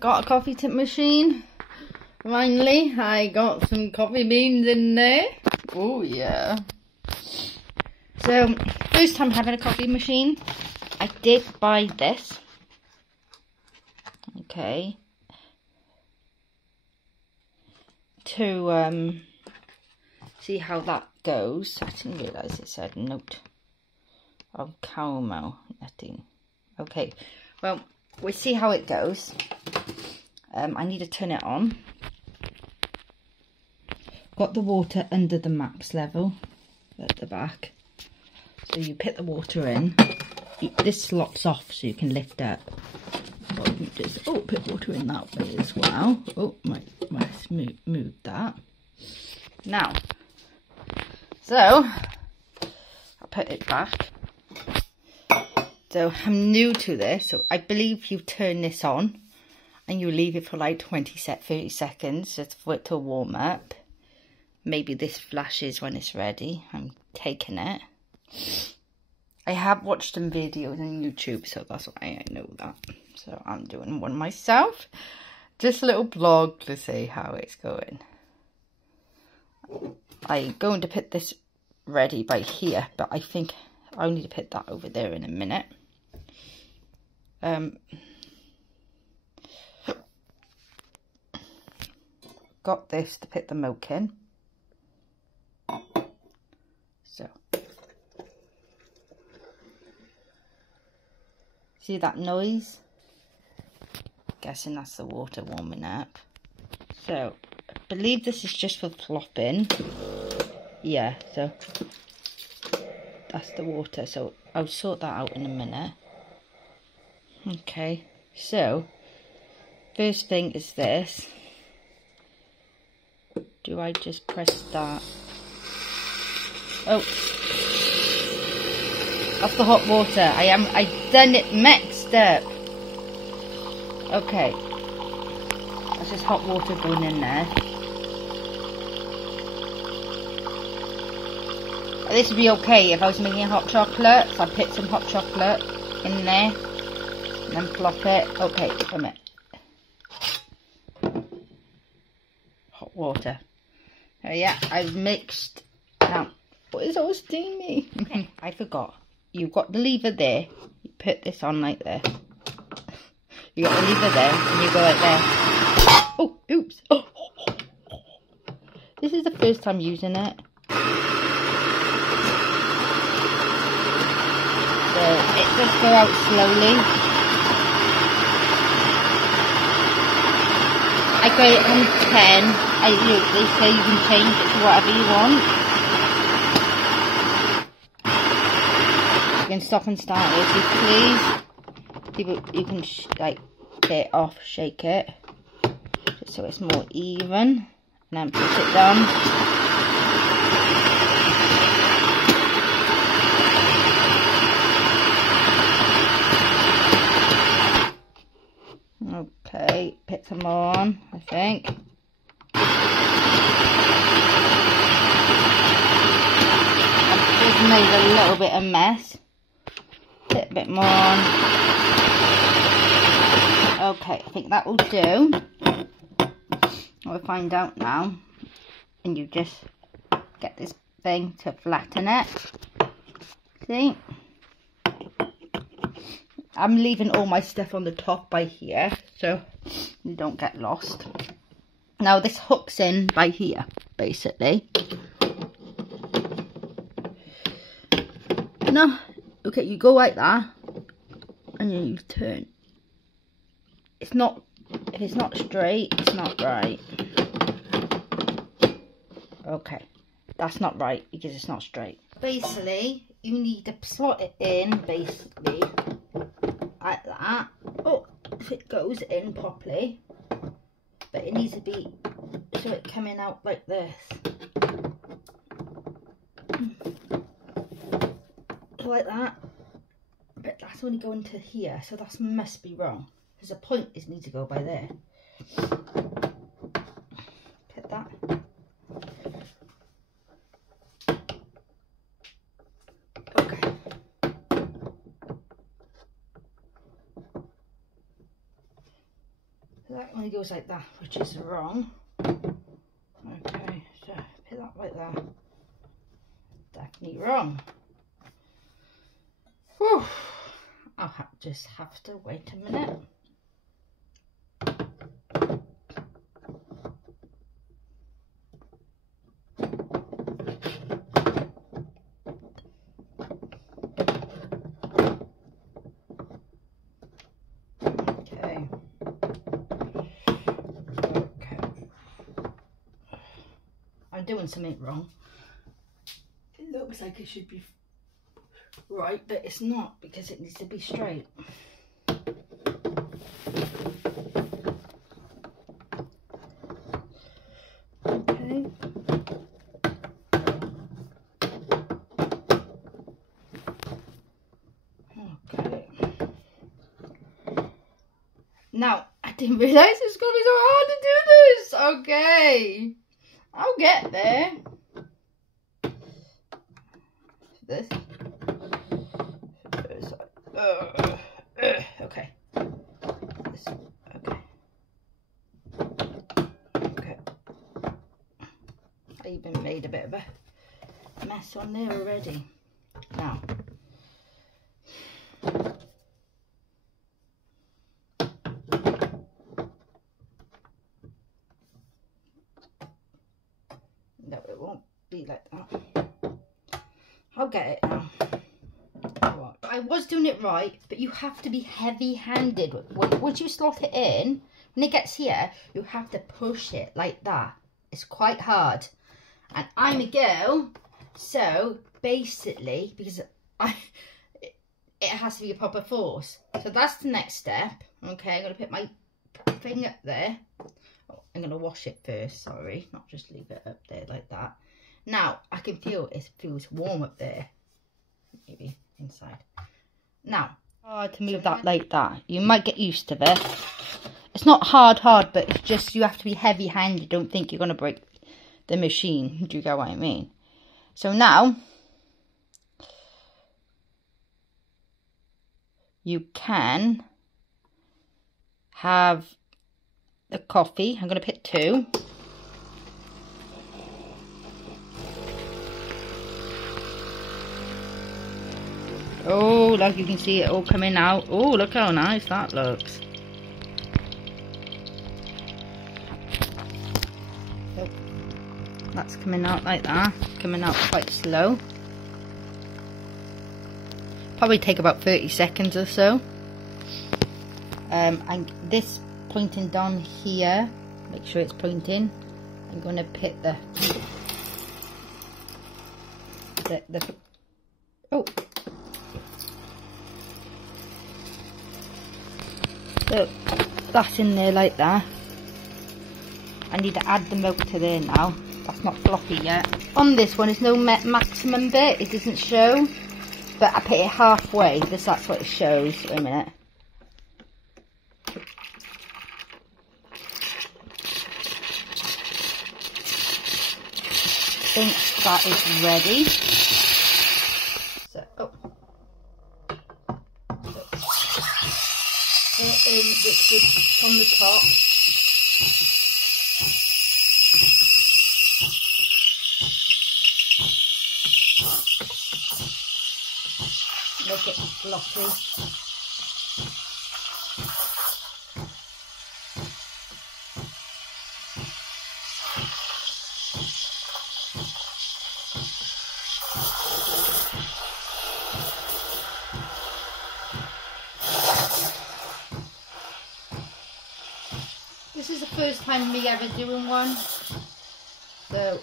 got a coffee machine. Finally, I got some coffee beans in there. Oh yeah. So, first time having a coffee machine, I did buy this. Okay. To see how that goes. I didn't realise it said note of caramel netting. Okay, well, we'll see how it goes. I need to turn it on. Got the water under the max level at the back. So you put the water in. This slots off so you can lift up. Just put water in that way as well. Oh, let's move that. Now, so I'll put it back. So I'm new to this, so I believe you turn this on and you leave it for like 30 seconds just for it to warm up. Maybe this flashes when it's ready. I'm taking it. I have watched some videos on YouTube, so that's why I know that. So I'm doing one myself. Just a little blog to see how it's going. I'm going to put this ready by here, but I think I'll need to put that over there in a minute. Got this to put the milk in. So, see that noise? Guessing that's the water warming up. So, I believe this is just for flopping. Yeah, so that's the water. So, I'll sort that out in a minute. Okay, so first thing is this. Do I just press that? Oh, that's the hot water. I done it mixed up. Okay, that's just hot water going in there. This would be okay if I was making hot chocolate. So I put some hot chocolate in there and then plop it. Okay, wait a minute. Hot water. Oh yeah, I've mixed. Now, what is all steamy? Okay, I forgot. You've got the lever there. You put this on like there. You got the lever there, and you go like there. Oh, oops. Oh. This is the first time using it. So it just go out slowly. I got it on 10. They say you can change it to whatever you want. You can stop and start it if you please. You can like get it off, shake it, just so it's more even, and then push it down. Okay, put some more on, I think. I've just made a little bit of mess. Put a bit more on. Okay, I think that will do. We'll find out now. And you just get this thing to flatten it. See? I'm leaving all my stuff on the top by here, so you don't get lost. Now this hooks in by here, basically. No, okay, you go like that, and then you turn. It's not, if it's not straight, it's not right. Okay, that's not right because it's not straight. Basically, you need to slot it in, basically, like that. Oh, if it goes in properly. But it needs to be, so it coming out like this. Like that. But that's only going to here, so that must be wrong. Because the point is needs to go by there. Put that. Okay. So that only goes like that, which is wrong. Okay, so put that like that. Definitely wrong. Whew. I'll just have to wait a minute. I'm doing something wrong. It looks like it should be right, but it's not because it needs to be straight. Okay. Okay. Now, I didn't realise it's going to be so hard to do this. Okay. I'll get there. This. Okay. This. Okay. Okay. I even made a bit of a mess on there already. Now. No, it won't be like that. I'll get it now. I was doing it right, but you have to be heavy-handed. Once you slot it in, when it gets here, you have to push it like that. It's quite hard. And I'm a girl, so basically, because it has to be a proper force. So that's the next step. Okay, I'm going to put my thing up there. Oh, I'm going to wash it first, sorry. Not just leave it up there like that. Now, I can feel it feels warm up there. Maybe inside. Now, hard to move that like that. You might get used to it. It's not hard, but it's just you have to be heavy-handed. Don't think you're going to break the machine. Do you get what I mean? So now, you can have the coffee. I'm going to pick 2. Oh, like you can see it all coming out. Oh, look how nice that looks. So, that's coming out like that. Coming out quite slow. Probably take about 30 seconds or so. And this pointing down here, make sure it's pointing. I'm going to put the oh. So that's in there like that. I need to add the milk to there now. That's not floppy yet. On this one, there's no maximum bit. It doesn't show. But I put it halfway. That's what it shows. Wait a minute. I think that is ready. So, oh. In from the top. Make it glossy. This is the first time me ever doing one, so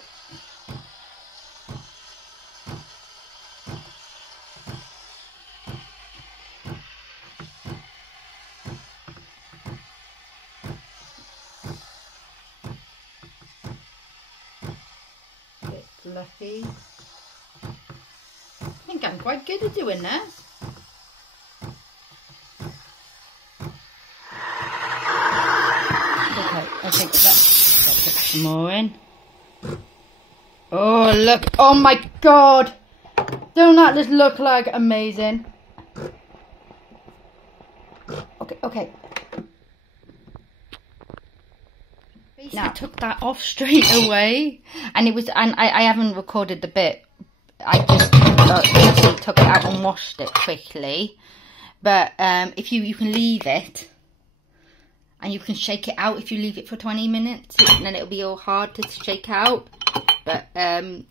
a bit fluffy. I think I'm quite good at doing this. I think let's put some more in. Oh, look. Oh, my God. Don't that just look like amazing? Okay, okay. Now I took that off straight away, and I haven't recorded the bit. I just literally took it out and washed it quickly. But if you can leave it, and you can shake it out if you leave it for 20 minutes, and then it'll be all hard to shake out. But I'm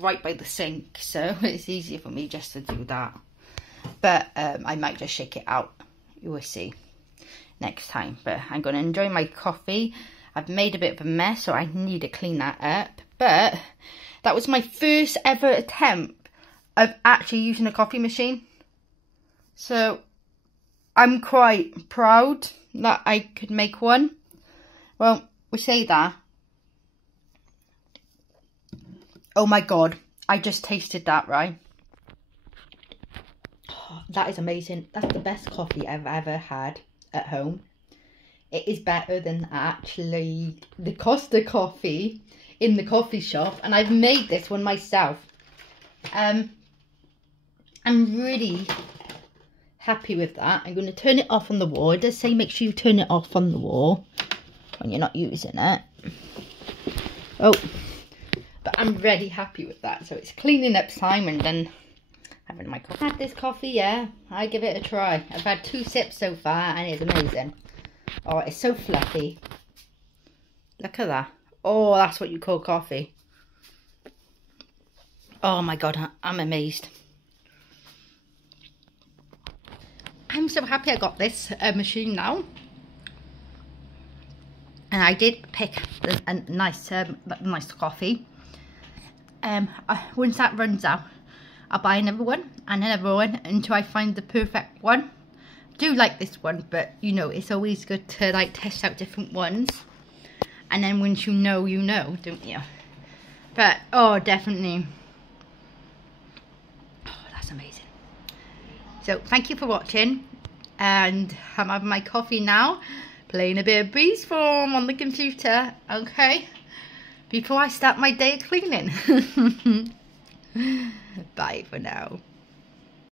right by the sink, so it's easier for me just to do that. But I might just shake it out. You will see next time. But I'm going to enjoy my coffee. I've made a bit of a mess, so I need to clean that up. But that was my first ever attempt of actually using a coffee machine. So I'm quite proud that I could make one. Well, we say that. Oh my God, I just tasted that, right? Oh, that is amazing. That's the best coffee I've ever had at home. It is better than actually the Costa coffee in the coffee shop. And I've made this one myself. I'm really happy with that. I'm going to turn it off on the wall. It does say make sure you turn it off on the wall when you're not using it. Oh. But I'm really happy with that. So it's cleaning up time and then having my coffee. I've had this coffee, yeah. I give it a try. I've had 2 sips so far and it's amazing. Oh, it's so fluffy. Look at that. Oh, that's what you call coffee. Oh my God, I'm amazed. I'm so happy I got this machine now. And I did pick a nice coffee. Once that runs out, I'll buy another one and another one until I find the perfect one. I do like this one, but you know, it's always good to like test out different ones. And then once you know, don't you? But oh, definitely. Oh, that's amazing. So thank you for watching, and I'm having my coffee now, playing a bit of Breezeform on the computer. Okay. Before I start my day of cleaning. Bye for now.